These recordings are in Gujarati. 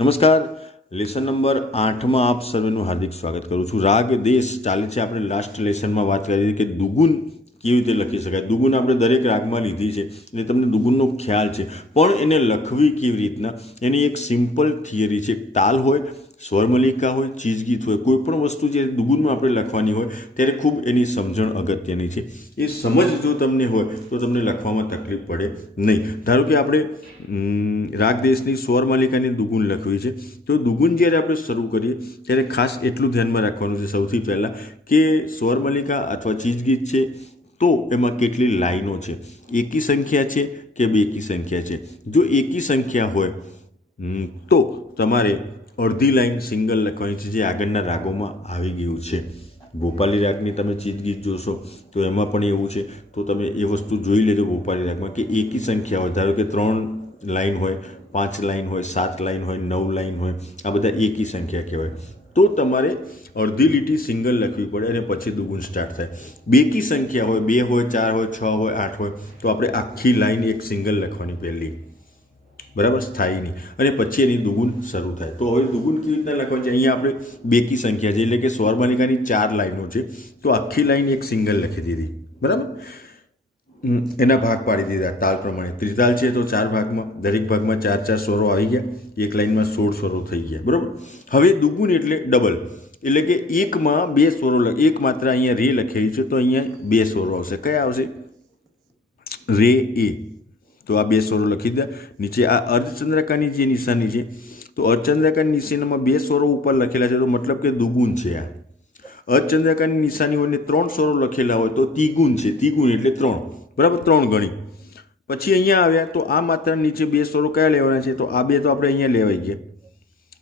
નમસ્કાર. લેસન નંબર આઠમાં આપ સર્વેનું હાર્દિક સ્વાગત કરું છું. રાગ, દેશ ચાલે છે. આપણે લાસ્ટ લેસનમાં વાત કરી હતી કે દુગુન કેવી રીતે લખી શકાય? દુગુન આપણે દરેક રાગમાં લીધી છે એટલે તમને દુગુનનો ખ્યાલ છે. પણ એને લખવી કેવી રીતના? એની એક સિમ્પલ થિયરી છે. તાલ હોય, સ્વરમલિકા હોય, ચીજગીત હોય, કોઈ પણ વસ્તુ જે દુગુનમાં આપણે લખવાની હોય, ત્યારે ખૂબ એની સમજણ અગત્યની છે. એ સમજ જો તમને હોય, તો તમને લખવામાં તકલીફ પડે નહીં. ધારો કે આપણે રાગદેશની રાગ દેશની સ્વર માલિકાની દુગુન લખવી છે, તો દુગુન જ્યારે આપણે શરૂ કરીએ, ત્યારે ખાસ એટલું ધ્યાનમાં રાખવાનું છે સૌથી પહેલાં કે સ્વરમલિકા અથવા ચીજ ગીત છે તો એમાં કેટલી લાઈનો છે? એકી સંખ્યા છે કે બેકી સંખ્યા છે? જો એકી સંખ્યા હોય તો તમારે અડધી લાઈન સિંગલ લખવાની છે જે આગળના રાગોમાં આવી ગયું છે. ભોપાલી રાગની તમે ચીજ ગીત જોશો, તો એમાં પણ એવું છે. તો તમે એ વસ્તુ જોઈ લેજો ભોપાલી રાગમાં કે એકી સંખ્યા હોય. ધારો કે ત્રણ લાઈન હોય, પાંચ લાઈન હોય, સાત લાઈન હોય, નવ લાઈન હોય, આ બધા એકી સંખ્યા કહેવાય. તો તમારે અડધી લીટી સિંગલ લખવી પડે અને પછી દુગુણ સ્ટાર્ટ થાય. બેકી સંખ્યા હોય, બે હોય, ચાર હોય, છ હોય, આઠ હોય, તો આપણે આખી લાઈન એક સિંગલ લખવાની પહેલી. બરાબર? સ્થાયીની અને પછી એની દુગુણ શરૂ થાય. તો હવે દુગુણ કેવી રીતના લખવાની છે? અહીંયા આપણે બેકી સંખ્યા છે, એટલે કે સ્વરબાલિકાની ચાર લાઈનો છે, તો આખી લાઈન એક સિંગલ લખી દીધી. બરાબર? એના ભાગ પાડી દીધા તાલ પ્રમાણે. ત્રિતાલ છે તો ચાર ભાગમાં, દરેક ભાગમાં ચાર ચાર સ્વરો આવી ગયા. એક લાઈનમાં સોળ સ્વરો થઈ ગયા. બરાબર? હવે દુગુન એટલે ડબલ. એટલે કે એકમાં બે સ્વરો એક માત્ર અહીંયા રે લખેલી છે તો અહીંયા બે સ્વરો આવશે. કયા આવશે? રે, એ. તો આ બે સ્વરો લખી દીધા. નીચે આ અર્ધચંદ્રકાની જે નિશાની છે, તો અર્ધચંદ્રકાની નિશાનીમાં બે સ્વરો ઉપર લખેલા છે, તો મતલબ કે દુગુન છે આ. અર્ધચંદ્રકાની નિશાનીઓને ત્રણ સ્વરો લખેલા હોય તો ત્રિગુણ છે. ત્રિગુણ એટલે ત્રણ. બરાબર? ત્રણ ગણી. પછી અહીંયા આવ્યા તો આ માત્ર નીચે બે સ્વરો કયા લેવાના છે? તો આ બે તો આપણે અહીંયા લેવાઈ ગયા.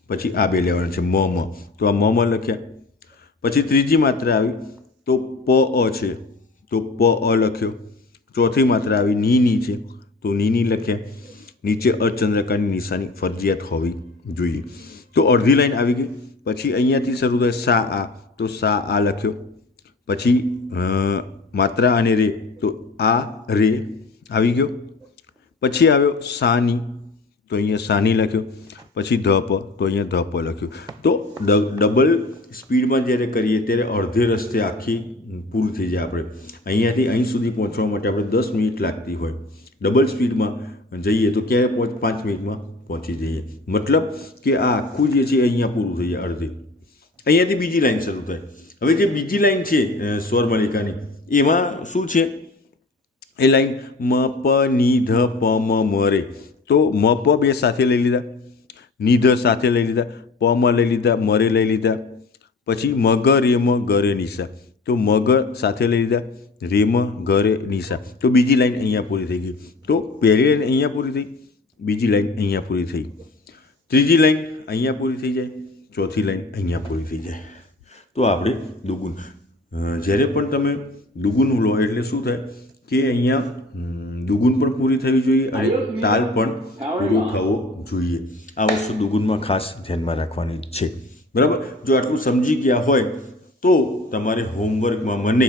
પછી આ બે લેવાના છે. મ મ. તો આ મ મ લખ્યા. પછી ત્રીજી માત્રા આવી તો પ, અ છે. તો પ, અ લખ્યો. ચોથી માત્રા આવી ની ની છે. તો ની ની લખ્યા. નીચે અચંદ્રકાની નિશાની ફરજિયાત હોવી જોઈએ. તો અડધી લાઈન આવી ગઈ. પછી અહીંયાથી શરૂ થાય સા આ. તો સા આ લખ્યો. પછી માત્રા અને રે. તો આ રે આવી ગયો. પછી આવ્યો સાની. તો અહીંયા સાની લખ્યો. પછી ધ પ. તો અહીંયા ધ પ લખ્યું. તો ડબલ સ્પીડમાં જ્યારે કરીએ ત્યારે અડધે રસ્તે આખી પૂરું થઈ જાય આપણે. અહીંયાથી અહીં સુધી પહોંચવા માટે આપણે દસ મિનિટ લાગતી હોય. ડબલ સ્પીડમાં જઈએ તો ક્યારે પાંચ મિનિટમાં? પહોંચી જઈએ. મતલબ કે આ આખું જે છે અહીંયા પૂરું થઈ જાય અડધે. અહીંયાથી બીજી લાઈન શરૂ થાય. હવે જે બીજી લાઈન છે સ્વર મલિકાની એમાં શું છે? એ લાઈન મ પ ની ધ પ મ મ રે તો મ પ બે સાથે લઈ લીધા. નિધ સાથે લઈ લીધા. પ મ લઈ લીધા. મરે લઈ લીધા. પછી મગ ગ રે મ ગ નિશા. તો મગ સાથે લઈ લીધા. રે મ ગ નિશા. તો બીજી લાઈન અહીંયા પૂરી થઈ ગઈ. તો પહેલી લાઈન અહીંયા પૂરી થઈ. બીજી લાઈન અહીંયા પૂરી થઈ. ત્રીજી લાઈન અહીંયા પૂરી થઈ જાય. ચોથી લાઈન અહીંયા પૂરી થઈ જાય. તો આપણે દુગુન જ્યારે પણ તમે દુગુન લો એટલે શું થાય કે અહીંયા દુગુન પણ પૂરી થવી જોઈએ અને તાલ પણ પૂરું થવો જોઈએ. આ વસ્તુ દુગુનમાં ખાસ ધ્યાનમાં રાખવાની છે. બરાબર? જો આટલું સમજી ગયા હોય તો તમારે હોમવર્કમાં મને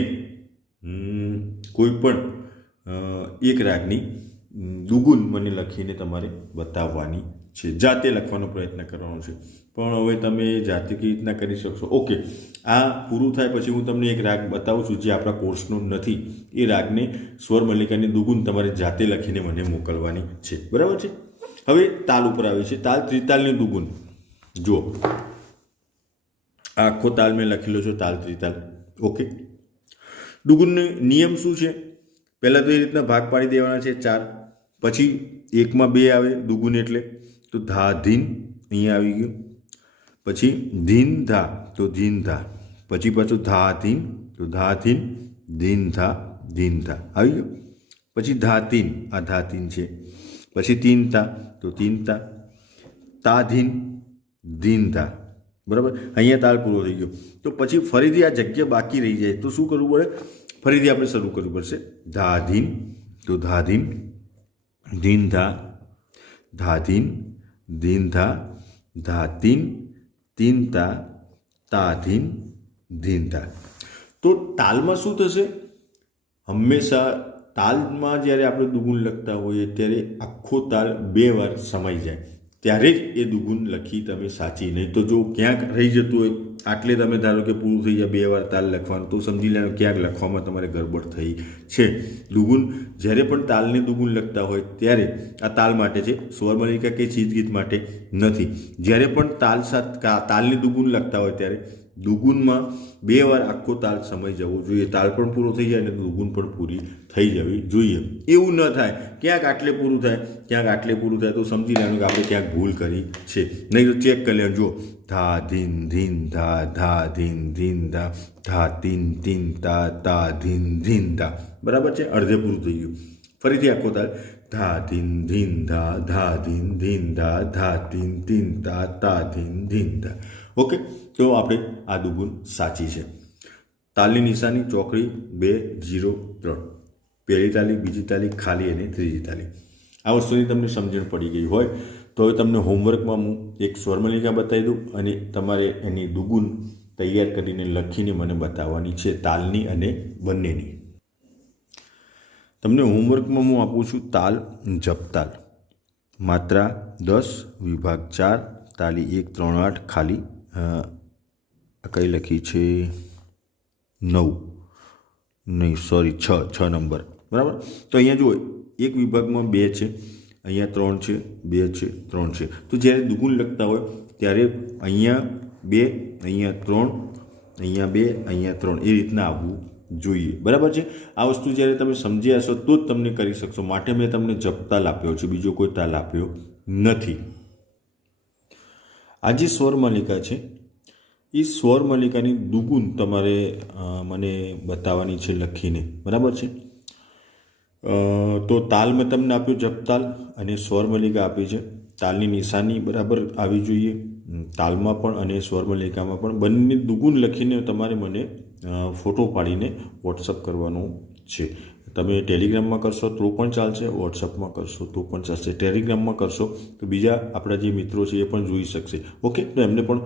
કોઈ પણ એક રાગની દુગુન મને લખીને તમારે બતાવવાની છે. જાતે લખવાનો પ્રયત્ન કરવાનો છે. પણ હવે તમે જાતે કેવી રીતના કરી શકશો? ઓકે આ પૂરું થાય પછી હું તમને એક રાગ બતાવું છું જે આપણા કોર્સનો નથી. એ રાગને સ્વર મલ્લિકાની દુગુન તમારે જાતે લખીને મને મોકલવાની છે. બરાબર છે? હવે તાલ ઉપર આવે છે. તાલ ત્રિતાલની દુગુન. જુઓ. આખો તાલ મેં લખેલો છે, તાલ ત્રિતાલ. ઓકે દુગુનનો નિયમ શું છે? પહેલાં તો એ રીતના ભાગ પાડી દેવાના છે, ચાર. પછી એકમાં બે આવે દુગુન એટલે તો ધા, ધીન અહીંયા આવી ગયું. પછી ધીન, ધા, તો ધીન, ધા. પછી પાછું ધા, ધીન, તો ધા, ધીન ધીન, ધા ધીન, ધા. આવી ગયું. પછી ધા, તીન. આ ધા, તીન છે. પછી તીન, તા, તો તીન, તા. તા, ધીન ધીન, ધા. બરાબર? અહીંયા તાલ પૂરો થઈ ગયો. તો પછી ફરીથી આ જગ્યા બાકી રહી જાય. તો શું કરવું પડે? ફરીથી આપણે શરૂ કરવું પડશે. ધા, ધીન, તો ધા ધીન ધા ધાધીન ધીન ધા ધા તીન તા તા ધીન ધીન ધા તો તાલમાં શું થશે? હંમેશા તાલમાં જ્યારે આપણે દુગુણ લખતા હોઈએ ત્યારે આખો તાલ બે વાર સમાઈ જાય. ત્યારે જ એ દુગુન લખી તમે સાચી. નહીં તો જો ક્યાંક રહી જતું હોય, આટલે તમે ધારો કે પૂરું થઈ જાય, બે વાર તાલ લખવાનું, તો સમજી લેવાનું ક્યાંક લખવામાં તમારે ગરબડ થઈ છે. દુગુન જ્યારે પણ તાલને દુગુન લખતા હોય, ત્યારે આ તાલ માટે છે, સ્વરમલિકા કે ચીજગીત માટે નથી. જ્યારે પણ તાલ સાથ તાલને દુગુન લખતા હોય, ત્યારે દુગુનમાં બે વાર આખો તાલ સમય જવો જોઈએ. તાલ પણ પૂરો થઈ જાય અને દુગુન પણ પૂરી થઈ જવી જોઈએ. એવું ન થાય. ક્યાંક આટલે પૂરું થાય, ક્યાંક આટલે પૂરું થાય તો સમજી લેવાનું કે આપણે ક્યાંક ભૂલ કરી છે. નહીં તો ચેક કરી લેવાનું જો ધા, ધીન ધીન, ધા ધા, ધીન ધીન, ધા. ધા, તીન તીન, તા તા, ધીન ધીન, ધા. બરાબર છે? અડધે પૂરું થઈ ગયું. ફરીથી આખો તાલ. ધા, ધીન ધીન, ધા ધા, ધીન ધીન, ધા. ધા, તીન તીન, તા તા, ધીન ધીન, ધા. ઓકે? તો આપણે આ દુગુન સાચી છે. તાલની નિશાની ચોકડી બે જીરો ત્રણ. પહેલી તાલી, બીજી તાલી, ખાલી અને ત્રીજી તાલી. આ વસ્તુની તમને સમજણ પડી ગઈ હોય તો હવે તમને હોમવર્કમાં હું એક સ્વર્મલિકા બતાવી દઉં અને તમારે એની દુગુન તૈયાર કરીને લખીને મને બતાવવાની છે, તાલની અને બંનેની. તમને હોમવર્કમાં હું આપું છું તાલ જપતાલ માત્રા દસ, વિભાગ ચાર, તાલી એક, ત્રણ, આઠ, ખાલી કઈ લખી છે? નવ. નહીં સોરી છ છ નંબર. બરાબર? તો અહીંયા જુઓ, એક વિભાગમાં બે છે. અહીંયા ત્રણ છે, બે છે, ત્રણ છે. તો જ્યારે દુગુણ લખતા હોય, ત્યારે અહીંયા બે, અહીંયા ત્રણ, અહીંયા બે, અહીંયા ત્રણ. એ રીતના આવવું જોઈએ. બરાબર છે? આ વસ્તુ જ્યારે તમે સમજી હશો, તો જ તમને કરી શકશો. માટે મેં તમને જપતાલ આપ્યો છે. બીજો કોઈ તાલ આપ્યો નથી. આ જે સ્વર માલિકા છે એ સ્વર મલિકાની દુગુન તમારે મને બતાવવાની છે લખીને. બરાબર છે? તો તાલ મેં તમને આપ્યું જપતાલ અને સ્વર મલિકા આપી છે. તાલની નિશાની બરાબર આવી જોઈએ. તાલમાં પણ અને સ્વર માલિકામાં પણ બંને દુગુન લખીને તમારે મને ફોટો પાડીને વોટ્સઅપ કરવાનો છે. તમે ટેલિગ્રામમાં કરશો તો પણ ચાલશે, વોટ્સઅપમાં કરશો તો પણ ચાલશે. ટેલિગ્રામમાં કરશો તો બીજા આપણા જે મિત્રો છે એ પણ જોઈ શકશે. ઓકે, તો એમને પણ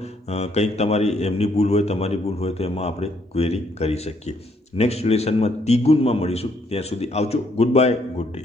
કંઈક તમારી, એમની ભૂલ હોય, તમારી ભૂલ હોય તો એમાં આપણે ક્વેરી કરી શકીએ. નેક્સ્ટ લેસનમાં તિગુનમાં મળીશું. ત્યાં સુધી આવજો. Good bye good day